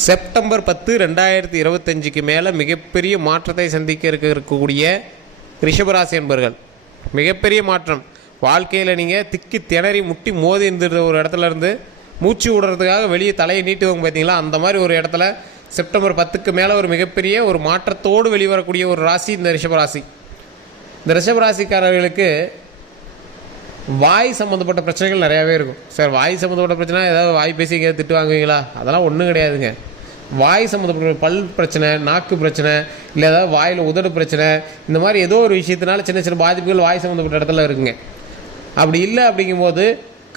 September 10 2025க்கு மேலே மிகப்பெரிய மாற்றத்தை சந்திக்க இருக்கக்கூடிய ரிஷபராசி என்பர்கள். மிகப்பெரிய மாற்றம். வாழ்க்கையில் நீங்கள் திக்கி திணறி முட்டி மோதி இருந்துற ஒரு இடத்துல இருந்து மூச்சு விடுறதுக்காக வெளியே தலையை நீட்டுவாங்க பார்த்தீங்களா, அந்த மாதிரி ஒரு இடத்துல செப்டம்பர் 10க்கு மேலே ஒரு மிகப்பெரிய ஒரு மாற்றத்தோடு வெளிவரக்கூடிய ஒரு ராசி இந்த ரிஷபராசி. இந்த ரிஷபராசிக்காரர்களுக்கு வாய் சம்மந்தப்பட்ட பிரச்சனைகள் நிறையாவே இருக்கும். சார் வாய் சம்மந்தப்பட்ட பிரச்சனை ஏதாவது வாய் பேசி எங்கேயாவது திட்டு வாங்குவீங்களா? அதெல்லாம் ஒன்றும் கிடையாதுங்க. வாய் சம்மந்தப்பட்ட பல் பிரச்சனை, நாக்கு பிரச்சனை, இல்லை ஏதாவது வாயில் உதடு பிரச்சனை, இந்த மாதிரி ஏதோ ஒரு விஷயத்தினால சின்ன சின்ன பாதிப்புகள் வாய் சம்மந்தப்பட்ட இடத்துல இருக்குங்க. அப்படி இல்லை அப்படிங்கும்போது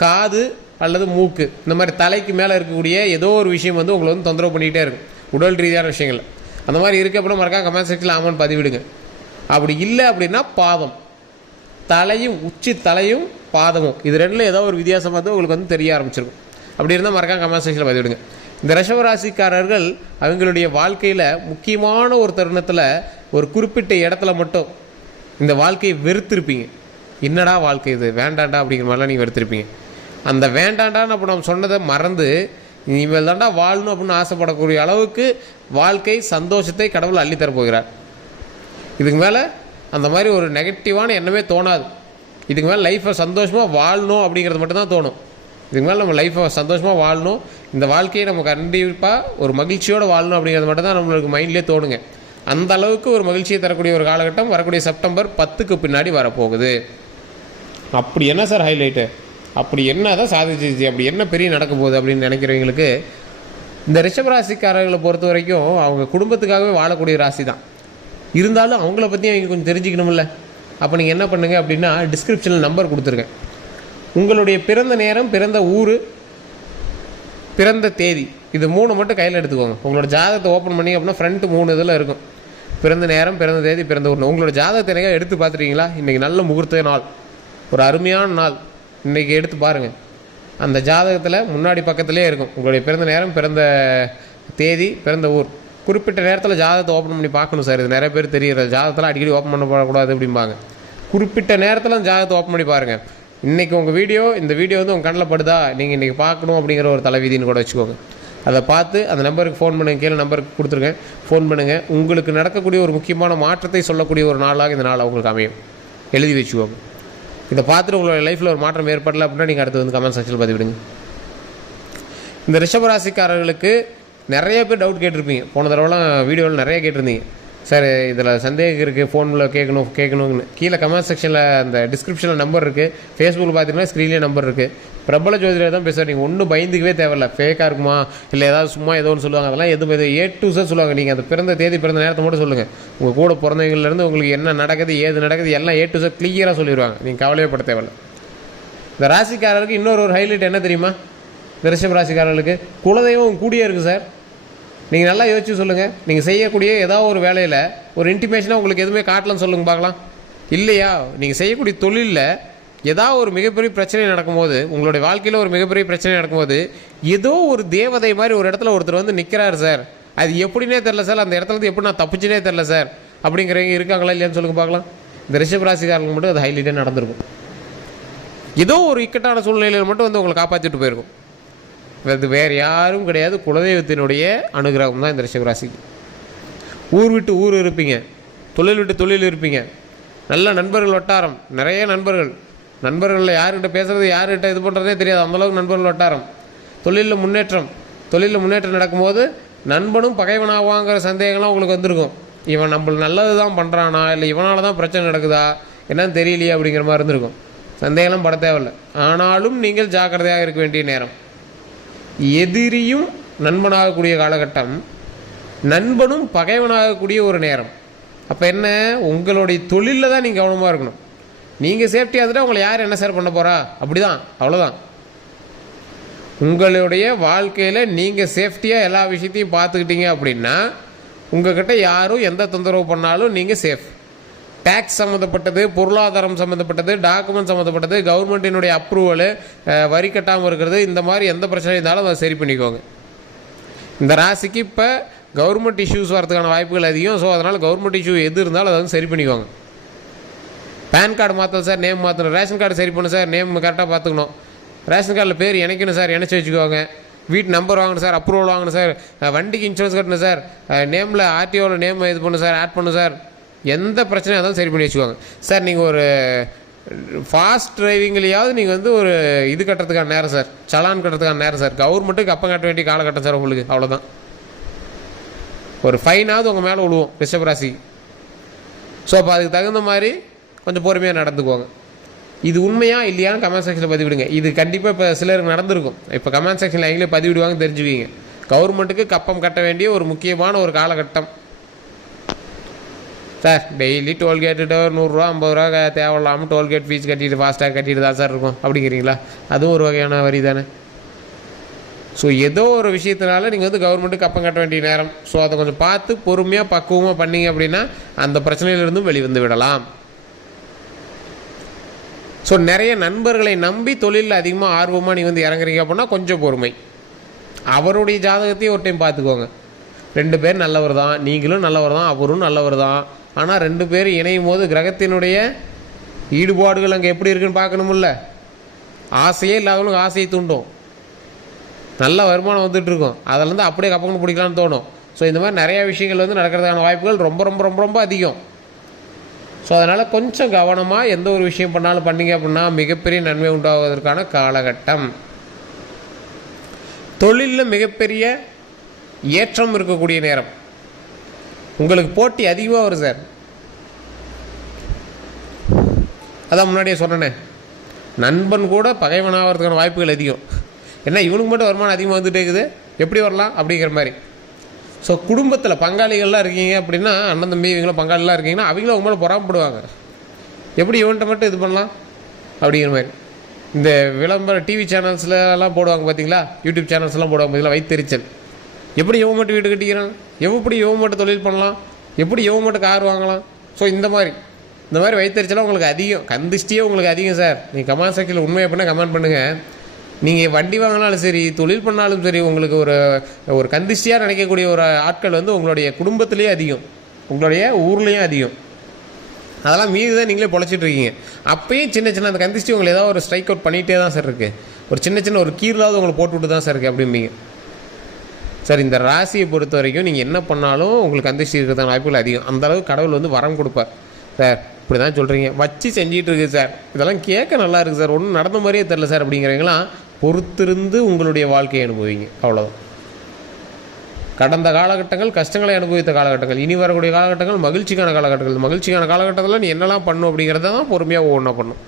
காது அல்லது மூக்கு, இந்த மாதிரி தலைக்கு மேலே இருக்கக்கூடிய ஏதோ ஒரு விஷயம் வந்து உங்களை வந்து தொந்தரவு பண்ணிக்கிட்டே இருக்கும், உடல் ரீதியான விஷயங்கள். அந்த மாதிரி இருக்க அப்படின்னா மறக்காம கமெண்ட் செக்ஷனில் ஆமான்னு பதிவிடுங்க. அப்படி இல்லை அப்படின்னா பாதம், தலையும் உச்சி தலையும் பாதமும், இது ரெண்டில் ஏதோ ஒரு வித்தியாசம் வந்து உங்களுக்கு வந்து தெரிய ஆரம்பிச்சிருக்கும். அப்படி இருந்தால் மறக்காம கமெண்ட் செக்ஷனில் பதிவிடுங்க. இந்த ரிஷபராசிக்காரர்கள் அவங்களுடைய வாழ்க்கையில் முக்கியமான ஒரு தருணத்தில் ஒரு குறிப்பிட்ட இடத்துல மட்டும் இந்த வாழ்க்கையை வெறுத்திருப்பீங்க. என்னடா வாழ்க்கை இது, வேண்டாண்டா அப்படிங்கிற மாதிரிலாம் நீங்கள் வெறுத்திருப்பீங்க. அந்த வேண்டாண்டான்னு அப்போ நம்ம சொன்னதை மறந்து இனிமேல் தாண்டா வாழணும் அப்படின்னு ஆசைப்படக்கூடிய அளவுக்கு வாழ்க்கை சந்தோஷத்தை கடவுள் அள்ளித்தர போகிறார். இதுக்கு மேலே அந்த மாதிரி ஒரு நெகட்டிவான எண்ணமே தோணாது. இதுக்கு மேலே லைஃப்பை சந்தோஷமாக வாழணும் அப்படிங்கிறது மட்டும்தான் தோணும். இதுக்கு மேலே நம்ம லைஃப்பை சந்தோஷமாக வாழணும், இந்த வாழ்க்கையை நம்ம கண்டிப்பாக ஒரு மகிழ்ச்சியோடு வாழணும் அப்படிங்கிறது மட்டும்தான் நம்மளுக்கு மைண்ட்லேயே தோணுங்க. அந்த அளவுக்கு ஒரு மகிழ்ச்சியை தரக்கூடிய ஒரு காலகட்டம் வரக்கூடிய செப்டம்பர் 10க்கு பின்னாடி வரப்போகுது. அப்படி என்ன சார் ஹைலைட்டு, அப்படி என்ன தான் சாதிச்சிச்சு, அப்படி என்ன பெரிய நடக்க போகுது அப்படின்னு நினைக்கிறவங்களுக்கு இந்த ரிஷபராசிக்காரர்களை பொறுத்த வரைக்கும் அவங்க குடும்பத்துக்காகவே வாழக்கூடிய ராசி தான். இருந்தாலும் அவங்கள பற்றி அவங்க கொஞ்சம் தெரிஞ்சுக்கணும்ல. அப்போ நீங்கள் என்ன பண்ணுங்கள் அப்படின்னா டிஸ்கிரிப்ஷனில் நம்பர் கொடுத்துருங்க. உங்களுடைய பிறந்த நேரம், பிறந்த ஊர், பிறந்த தேதி, இது 3 மட்டும் கையில் எடுத்துக்கோங்க. உங்களோட ஜாதகத்தை ஓப்பன் பண்ணி அப்படின்னா ஃப்ரண்ட்டு 3 இதில் இருக்கும். பிறந்த நேரம், பிறந்த தேதி, பிறந்த ஊர். உங்களோட ஜாதகத்தை எனக்கு எடுத்து பார்த்துட்டீங்களா? இன்றைக்கி நல்ல முகூர்த்த நாள், ஒரு அருமையான நாள், இன்றைக்கி எடுத்து பாருங்கள். அந்த ஜாதகத்தில் முன்னாடி பக்கத்துலேயே இருக்கும் உங்களுடைய பிறந்த நேரம், பிறந்த தேதி, பிறந்த ஊர். குறிப்பிட்ட நேரத்தில் ஜாதகத்தை ஓப்பன் பண்ணி பார்க்கணும் சார். இது நிறைய பேர் தெரியுற ஜாதகத்தில் அடிக்கடி ஓப்பன் பண்ணக்கூடாது அப்படிம்பாங்க. குறிப்பிட்ட நேரத்தில் அந்த ஜாதகத்தை ஓப்பன் பண்ணி பாருங்கள். இன்றைக்கி உங்கள் இந்த வீடியோ வந்து உங்கள் கண்ணில் படுதா, நீங்கள் இன்றைக்கி பார்க்கணும் அப்படிங்கிற ஒரு தலைவிதின்னு கூட வச்சுக்கோங்க. அதை பார்த்து அந்த நம்பருக்கு ஃபோன் பண்ணுங்கள். கீழே நம்பருக்கு கொடுத்துருக்கேன், ஃபோன் பண்ணுங்கள். உங்களுக்கு நடக்கக்கூடிய ஒரு முக்கியமான மாற்றத்தை சொல்லக்கூடிய ஒரு நாளாக இந்த நாள் உங்களுக்கு அமையும். எழுதி வச்சுக்கோங்க. இதை பார்த்துட்டு உங்களோட லைஃப்பில் ஒரு மாற்றம் ஏற்படலை அப்படின்னா நீங்கள் அடுத்து வந்து கமெண்ட் செக்ஷனில் பதிவிடுங்க. இந்த ரிஷபராசிக்காரர்களுக்கு நிறைய பேர் டவுட் கேட்டிருப்பீங்க. போன தடவைலாம் வீடியோவில் நிறைய கேட்டிருந்தீங்க, சார் இதில் சந்தேகம் இருக்குது, ஃபோனில் கேட்கணும்னு. கீழே கமெண்ட் செக்ஷனில் அந்த டிஸ்கிரிப்ஷனில் நம்பர் இருக்குது. ஃபேஸ்புக்கில் பார்த்தீங்கன்னா ஸ்க்ரீன்லேயே நம்பர் இருக்குது. பிரபல ஜோதிடர் தான் பேசுவார். நீங்கள் ஒன்றும் பயந்துக்கவே தேவையில்லை. ஃபேக்காக இருக்குமா இல்லை ஏதாவது சும்மா ஏதோ ஒன்று சொல்லுவாங்க, அதெல்லாம் எதுவும் A to Z சொல்லுவாங்க. நீங்கள் அந்த பிறந்த தேதி, பிறந்த நேரத்தை மட்டும் சொல்லுங்கள். உங்கள் கூட பிறந்தவங்கலேருந்து உங்களுக்கு என்ன நடக்குது, ஏது நடக்குது, எல்லாம் A to Z கிளியராக சொல்லிடுவாங்க. நீங்கள் கவலையே பட தேவையில்லை. இந்த ராசிக்காரருக்கு இன்னொரு ஒரு ஹைலைட் என்ன தெரியுமா? இந்த ரிஷப ராசிக்காரர்களுக்கு குலதெய்வம் கூடியே இருக்குது சார். நீங்கள் நல்லா யோசிச்சு சொல்லுங்கள். நீங்கள் செய்யக்கூடிய ஏதாவது ஒரு வேலையில் ஒரு இன்டிமேஷனாக உங்களுக்கு எதுவுமே காட்டலன்னு சொல்லுங்கள் பார்க்கலாம். இல்லையா? நீங்கள் செய்யக்கூடிய தொழிலில் ஏதாவது ஒரு மிகப்பெரிய பிரச்சனை நடக்கும்போது, உங்களுடைய வாழ்க்கையில் ஒரு மிகப்பெரிய பிரச்சனை நடக்கும்போது ஏதோ ஒரு தேவதை மாதிரி ஒரு இடத்துல ஒருத்தர் வந்து நிற்கிறார் சார். அது எப்படின்னே தெரில சார், அந்த இடத்துல எப்படி நான் தப்பிச்சுனே தெரில சார் அப்படிங்கிறவங்க இருக்காங்களா இல்லையான்னு சொல்லுங்கள் பார்க்கலாம். இந்த ரிஷபராசிக்காரங்களுக்கு மட்டும் அது ஹைலைட்டாக நடந்திருக்கும். ஏதோ ஒரு இக்கட்டான சூழ்நிலையில் மட்டும் வந்து உங்களை காப்பாற்றிட்டு போயிருக்கும். அது வேறு யாரும் கிடையாது, குலதெய்வத்தினுடைய அனுகிரகம் தான் இந்த ரிஷபராசிக்கு. ஊர் விட்டு ஊர் இருப்பீங்க, தொழில் விட்டு தொழில் இருப்பீங்க. நல்ல நண்பர்கள் வட்டாரம், நிறைய நண்பர்களில் யார்கிட்ட பேசுகிறது, யார்கிட்ட இது பண்ணுறதே தெரியாது, அந்தளவுக்கு நண்பர்கள் வட்டாரம். தொழிலில் முன்னேற்றம் நடக்கும்போது நண்பனும் பகைவனாவாங்கிற சந்தேகம்லாம் உங்களுக்கு வந்திருக்கும். இவன் நம்மளுக்கு நல்லது தான் பண்ணுறானா இல்லை இவனால் தான் பிரச்சனை நடக்குதா என்னன்னு தெரியலையே அப்படிங்கிற மாதிரி இருந்திருக்கும். சந்தேகம்லாம் பட தேவையில்லை. ஆனாலும் நீங்கள் ஜாக்கிரதையாக இருக்க வேண்டிய நேரம். எதிரியும் நண்பனாகக்கூடிய காலகட்டம், நண்பனும் பகைவனாகக்கூடிய ஒரு நேரம். அப்போ என்ன, உங்களுடைய தொழிலில் தான் நீங்கள் கவனமாக இருக்கணும். நீங்கள் சேஃப்டியாக இருந்துட்டால் உங்களை யார் என்ன சார் பண்ண போகிறா, அப்படி தான், அவ்வளோதான். உங்களுடைய வாழ்க்கையில் நீங்கள் சேஃப்டியாக எல்லா விஷயத்தையும் பார்த்துக்கிட்டீங்க அப்படின்னா உங்கள்கிட்ட யாரும் எந்த தொந்தரவு பண்ணாலும் நீங்கள் சேஃப். டேக்ஸ் சம்மந்தப்பட்டது, பொருளாதாரம் சம்மந்தப்பட்டது, டாக்குமெண்ட் சம்மந்தப்பட்டது, கவர்மெண்ட்டினுடைய அப்ரூவலு, வரி கட்டாமல் இருக்கிறது, இந்த மாதிரி எந்த பிரச்சனை இருந்தாலும் அதை சரி பண்ணிக்கோங்க. இந்த ராசிக்கு இப்போ கவர்மெண்ட் இஷ்யூஸ் வரதுக்கான வாய்ப்புகள் அதிகம். ஸோ அதனால் கவர்மெண்ட் இஷ்யூ எது இருந்தாலும் அதை வந்து சரி பண்ணிக்கோங்க. பேன் கார்டு மாற்றணும் சார், நேம் மாற்றணும். ரேஷன் கார்டு சரி பண்ணணும் சார், நேம் கரெக்டாக பார்த்துக்கணும். ரேஷன் கார்டில் பேர் இணைக்கணும் சார், இணைச்சி வச்சுக்கோங்க. வீட்டு நம்பர் வாங்கணும் சார், அப்ரூவல் வாங்கணும் சார், வண்டிக்கு இன்சூரன்ஸ் கட்டணும் சார், நேமில் ஆர்டிஓவில் நேம் இது பண்ணணும் சார், ஆட் பண்ணணும் சார், எந்த பிரச்சனையாக இருந்தாலும் சரி பண்ணி வச்சுக்குவாங்க சார். நீங்கள் ஒரு ஃபாஸ்ட் டிரைவிங்லையாவது நீங்கள் வந்து ஒரு இது கட்டுறதுக்கான நேரம் சார், சலான் கட்டுறதுக்கான நேரம் சார். கவர்மெண்ட்டுக்கு அப்போ கட்ட வேண்டிய காலகட்டம் சார் உங்களுக்கு, அவ்வளோதான். ஒரு ஃபைனாவது உங்கள் மேலே விழுவோம் ரிஷப ராசி. ஸோ அப்போ அதுக்கு தகுந்த மாதிரி கொஞ்சம் பொறுமையாக நடந்துக்குவாங்க. இது உண்மையா இல்லையான்னு கமெண்ட் செக்ஷனில் பதிவிடுங்க. இது கண்டிப்பாக இப்போ சிலருக்கு நடந்திருக்கும். இப்போ கமெண்ட் செக்ஷனில் எங்களே பதிவிடுவாங்க, தெரிஞ்சுக்குவீங்க. கவர்மெண்ட்டுக்கு கப்பம் கட்ட வேண்டிய ஒரு முக்கியமான ஒரு காலகட்டம் சார். டெய்லி டோல்கேட்டு ஒரு 100 ரூபா 50 ரூபா தேவையில்லாமல் டோல்கேட் ஃபீஸ் கட்டிட்டு ஃபாஸ்ட்டாக கட்டிட்டு தான் சார் இருக்கும் அப்படிங்கிறீங்களா? அதுவும் ஒரு வகையான வரி தானே. ஸோ ஏதோ ஒரு விஷயத்தினால நீங்கள் வந்து கவர்மெண்ட்டுக்கு கப்பம் கட்ட வேண்டிய நேரம். ஸோ அதை கொஞ்சம் பார்த்து பொறுமையாக பக்குவமாக பண்ணிங்க அப்படின்னா அந்த பிரச்சனையிலிருந்தும் வெளிவந்து விடலாம். ஸோ நிறைய நண்பர்களை நம்பி தொழிலில் அதிகமாக ஆர்வமாக நீங்கள் வந்து இறங்குறீங்க அப்படின்னா கொஞ்சம் பொறுமை. அவருடைய ஜாதகத்தையும் ஒரு டைம் பார்த்துக்கோங்க. 2 பேர் நல்லவர் தான், நீங்களும் நல்லவர் தான், அவரும் நல்லவர் தான். ஆனால் 2 பேர் இணையும் போது கிரகத்தினுடைய ஈடுபாடுகள் அங்கே எப்படி இருக்குன்னு பார்க்கணுமில்ல. ஆசையே இல்லாதவங்களுக்கு ஆசையை தூண்டும். நல்ல வருமானம் வந்துட்டுருக்கும், அதிலேருந்து அப்படியே கப்பங்கன்னு பிடிக்கலான்னு தோணும். ஸோ இந்த மாதிரி நிறையா விஷயங்கள் வந்து நடக்கிறதுக்கான வாய்ப்புகள் ரொம்ப ரொம்ப ரொம்ப ரொம்ப அதிகம். ஸோ அதனால் கொஞ்சம் கவனமாக எந்த ஒரு விஷயம் பண்ணாலும் பண்ணிங்க அப்படின்னா மிகப்பெரிய நன்மை உண்டாவதற்கான காலகட்டம். தொழிலில் மிகப்பெரிய ஏற்றம் இருக்கக்கூடிய நேரம். உங்களுக்கு போட்டி அதிகமாக வரும் சார். அதான் முன்னாடியே சொன்னேனே, நண்பன் கூட பகைவனாகிறதுக்கான வாய்ப்புகள் அதிகம். ஏன்னா இவனுக்கு மட்டும் வருமானம் அதிகமாக வந்துட்டே இருக்குது, எப்படி வரலாம் அப்படிங்கிற மாதிரி. ஸோ குடும்பத்தில் பங்காளிகள்லாம் இருக்கீங்க அப்படின்னா, அண்ணன் தம்பி இவங்களும் பங்காளிலாம் இருக்கீங்கன்னா அவங்களும் அவங்க மேலே பொறாமப்படுவாங்க. எப்படி இவன்கிட்ட மட்டும் இது பண்ணலாம் அப்படிங்கிற மாதிரி. இந்த விளம்பர டிவி சேனல்ஸ்லாம் போடுவாங்க பார்த்தீங்களா, யூடியூப் சேனல்ஸ்லாம் போடுவாங்க பார்த்தீங்களா, வைத்தறிச்சல். எப்படி இவன் மட்டும் வீடு கட்டிக்கிறான், எப்படி இவன் மட்டும் தொழில் பண்ணலாம், எப்படி இவன் மட்டும் கார் வாங்கலாம். ஸோ இந்த மாதிரி வைத்தறிச்சலாம் உங்களுக்கு அதிகம், கந்திஷ்டியே உங்களுக்கு அதிகம் சார். நீங்கள் கமெண்ட் செக்ஷனில் உண்மை அப்படின்னா கமெண்ட் பண்ணுங்கள். நீங்கள் வண்டி வாங்கினாலும் சரி, தொழில் பண்ணாலும் சரி, உங்களுக்கு ஒரு கந்திஷ்டியாக நினைக்கக்கூடிய ஒரு ஆட்கள் வந்து உங்களுடைய குடும்பத்திலேயே அதிகம், உங்களுடைய ஊர்லேயும் அதிகம். அதெல்லாம் மீது தான் நீங்களே பொழைச்சிட்டு இருக்கீங்க. அப்பயும் சின்ன சின்ன அந்த கந்திஷ்டி உங்களை ஏதாவது ஒரு ஸ்ட்ரைக் அவுட் பண்ணிகிட்டே தான் சார் இருக்குது. ஒரு சின்ன ஒரு கீழாவது உங்களை போட்டு விட்டு தான் சார் இருக்குது அப்படிம்பீங்க சார். இந்த ராசியை பொறுத்த வரைக்கும் நீங்கள் என்ன பண்ணாலும் உங்களுக்கு கந்திஷ்டி இருக்கிறதான வாய்ப்புகள் அதிகம். அந்தளவுக்கு கடவுள் வந்து வரம் கொடுப்பார் சார். இப்படி தான் சொல்கிறீங்க, வச்சு செஞ்சிகிட்டு இருக்குது சார், இதெல்லாம் கேட்க நல்லா இருக்குது சார், ஒன்றும் நடந்த மாதிரியே தெரில சார் அப்படிங்கிறவங்களாம் பொறுத்திருந்து உங்களுடைய வாழ்க்கையை அனுபவிங்க, அவ்வளோதான். கடந்த காலகட்டங்கள் கஷ்டங்களை அனுபவித்த காலகட்டங்கள், இனி வரக்கூடிய காலகட்டங்கள் மகிழ்ச்சிக்கான காலகட்டங்கள். மகிழ்ச்சிக்கான காலகட்டத்தில் நீ என்னெல்லாம் பண்ணும் அப்படிங்கிறத தான் பொறுமையாக ஒவ்வொன்றா பண்ணும்.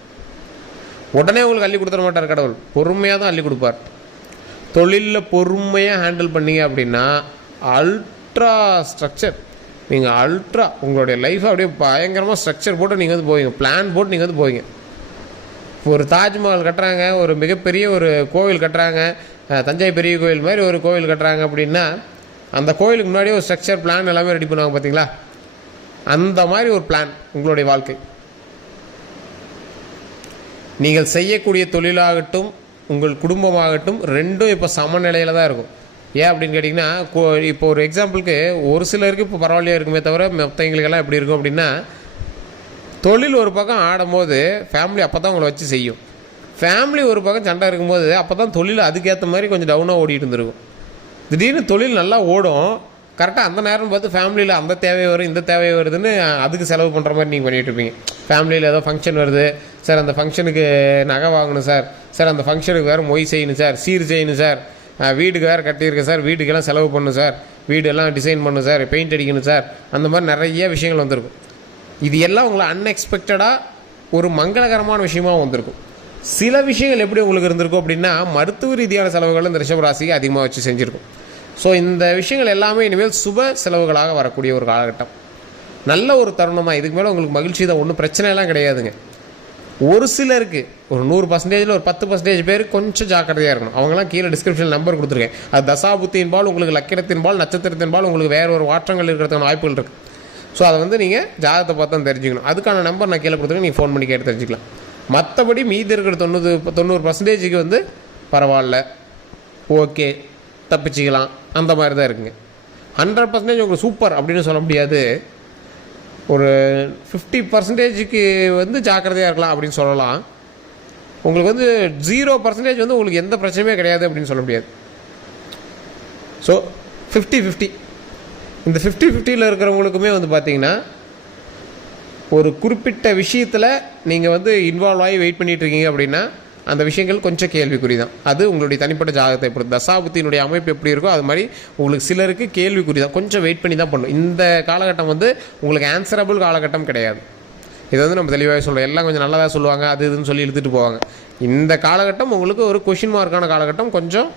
உடனே உங்களுக்கு அள்ளி கொடுத்துட மாட்டார் கடவுள், பொறுமையாக தான் அள்ளி கொடுப்பார். தொழிலில் பொறுமையாக ஹேண்டில் பண்ணிங்க அப்படின்னா அல்ட்ரா ஸ்ட்ரக்சர், நீங்கள் உங்களுடைய லைஃப்பை அப்படியே பயங்கரமாக ஸ்ட்ரக்சர் போட்டு நீங்கள் வந்து போவீங்க, பிளான் போட்டு நீங்கள் வந்து போவீங்க. ஒரு தாஜ்மஹால் கட்டுறாங்க, ஒரு மிகப்பெரிய ஒரு கோவில் கட்டுறாங்க, தஞ்சை பெரிய கோவில் மாதிரி ஒரு கோவில் கட்டுறாங்க அப்படின்னா அந்த கோவிலுக்கு முன்னாடியே ஒரு ஸ்ட்ரக்சர் பிளான் எல்லாமே ரெடி பண்ணுவாங்க பார்த்தீங்களா. அந்த மாதிரி ஒரு பிளான் உங்களுடைய வாழ்க்கை. நீங்கள் செய்யக்கூடிய தொழிலாகட்டும் உங்கள் குடும்பமாகட்டும் ரெண்டும் இப்போ சமநிலையில் தான் இருக்கும். ஏன் அப்படின்னு கேட்டிங்கன்னா, இப்போ ஒரு எக்ஸாம்பிளுக்கு ஒரு சிலருக்கு இப்போ பரவாயில்லையா இருக்குமே தவிர மற்றவங்களுக்கெல்லாம் எப்படி இருக்கும் அப்படின்னா, தொழில் ஒரு பக்கம் ஆடும்போது ஃபேமிலி அப்போ தான் உங்களை வச்சு செய்யும். ஃபேமிலி ஒரு பக்கம் சண்டை இருக்கும்போது அப்போ தான் தொழில் அதுக்கேற்ற மாதிரி கொஞ்சம் டவுனாக ஓடிட்டு இருந்திருக்கும். திடீர்னு தொழில் நல்லா ஓடும், கரெக்டாக அந்த நேரம் பார்த்து ஃபேமிலியில் அந்த தேவை வரும் இந்த தேவை வருதுன்னு அதுக்கு செலவு பண்ணுற மாதிரி நீங்கள் பண்ணிகிட்டு இருப்பீங்க. ஃபேமிலியில் ஏதோ ஃபங்க்ஷன் வருது சார், அந்த ஃபங்க்ஷனுக்கு நகை வாங்கணும் சார், சார் அந்த ஃபங்க்ஷனுக்கு வேறு மொய் செய்யணும் சார், சீர் செய்யணும் சார், வீட்டுக்கு வேறு கட்டியிருக்கேன் சார், வீட்டுக்கெல்லாம் செலவு பண்ணணும் சார், வீடெல்லாம் டிசைன் பண்ணணும் சார், பெயிண்ட் அடிக்கணும் சார், அந்த மாதிரி நிறைய விஷயங்கள் வந்திருக்கும். இது எல்லாம் உங்களை அன்எக்ஸ்பெக்டடாக ஒரு மங்களகரமான விஷயமாக வந்திருக்கும். சில விஷயங்கள் எப்படி உங்களுக்கு இருந்திருக்கும் அப்படின்னா, மருத்துவ ரீதியான செலவுகள் இந்த ரிஷபராசிக்கு அதிகமாக வச்சு செஞ்சுருக்கும். ஸோ இந்த விஷயங்கள் எல்லாமே இனிமேல் சுப செலவுகளாக வரக்கூடிய ஒரு காலகட்டம். நல்ல ஒரு தருணம் தான். இதுக்கு மேலே உங்களுக்கு மகிழ்ச்சி தான், ஒன்றும் பிரச்சனையெல்லாம் கிடையாதுங்க. ஒரு சிலருக்கு ஒரு 100%, ஒரு 10% பேர் கொஞ்சம் ஜாக்கிரதையாக இருக்கணும். அவங்களாம் கீழே டிஸ்கிரிப்ஷனில் நம்பர் கொடுத்துருக்கேன். அது தசாபுத்தின்பால், உங்களுக்கு லக்கினத்தின்பால், நட்சத்திரத்தின்பால் உங்களுக்கு வேறு ஒரு மாற்றங்கள் இருக்கிறதுக்கான வாய்ப்புகள் இருக்குது. ஸோ அதை வந்து நீங்கள் ஜாதகத்தை பார்த்து தான் தெரிஞ்சுக்கணும். அதுக்கான நம்பர் நான் கீழே கொடுத்துருக்கேன், நீங்கள் ஃபோன் பண்ணி கேட்டு தெரிஞ்சுக்கலாம். மற்றபடி மீதி இருக்கிற 90% வந்து பரவாயில்ல, ஓகே, தப்பிச்சிக்கலாம், அந்த மாதிரி தான் இருக்குங்க. 100% உங்களுக்கு சூப்பர் அப்படின்னு சொல்ல முடியாது. ஒரு 50% வந்து ஜாக்கிரதையாக இருக்கலாம் அப்படின்னு சொல்லலாம். உங்களுக்கு வந்து 0% வந்து உங்களுக்கு எந்த பிரச்சனையுமே கிடையாது அப்படின்னு சொல்ல முடியாது. ஸோ 50-50. இந்த 50-50யில் இருக்கிறவங்களுக்குமே வந்து பார்த்திங்கன்னா ஒரு குறிப்பிட்ட விஷயத்தில் நீங்கள் வந்து இன்வால்வ் ஆகி வெயிட் பண்ணிகிட்ருக்கீங்க அப்படின்னா அந்த விஷயங்கள் கொஞ்சம் கேள்விக்குறி தான். அது உங்களுடைய தனிப்பட்ட ஜாதகத்தை பொறுத்து, தசாபுத்தினுடைய அமைப்பு எப்படி இருக்கோ அது மாதிரி உங்களுக்கு சிலருக்கு கேள்விக்குறி தான். கொஞ்சம் வெயிட் பண்ணி தான் பண்ணணும். இந்த காலகட்டம் வந்து உங்களுக்கு ஆன்சரபிள் காலகட்டம் கிடையாது. இது வந்து நம்ம தெளிவாக சொல்கிறோம். எல்லாம் கொஞ்சம் நல்லதாக சொல்லுவாங்க, அது இதுன்னு சொல்லி இழுத்துட்டு போவாங்க. இந்த காலகட்டம் உங்களுக்கு ஒரு கொஷின் மார்க்கான காலகட்டம், கொஞ்சம்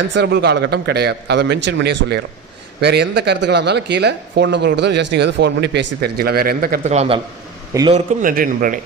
ஆன்சரபிள் காலகட்டம் கிடையாது. அதை மென்ஷன் பண்ணியே சொல்லிடுறோம். வேறு எந்த கருத்துக்களாக இருந்தாலும் கீழே ஃபோன் நம்பர் கொடுத்தோம், ஜஸ்ட் நீங்கள் வந்து ஃபோன் பண்ணி பேசி தெரிஞ்சுக்கலாம். வேறு எந்த கருத்துக்களாக இருந்தாலும். எல்லோருக்கும் நன்றி நண்பர்களே.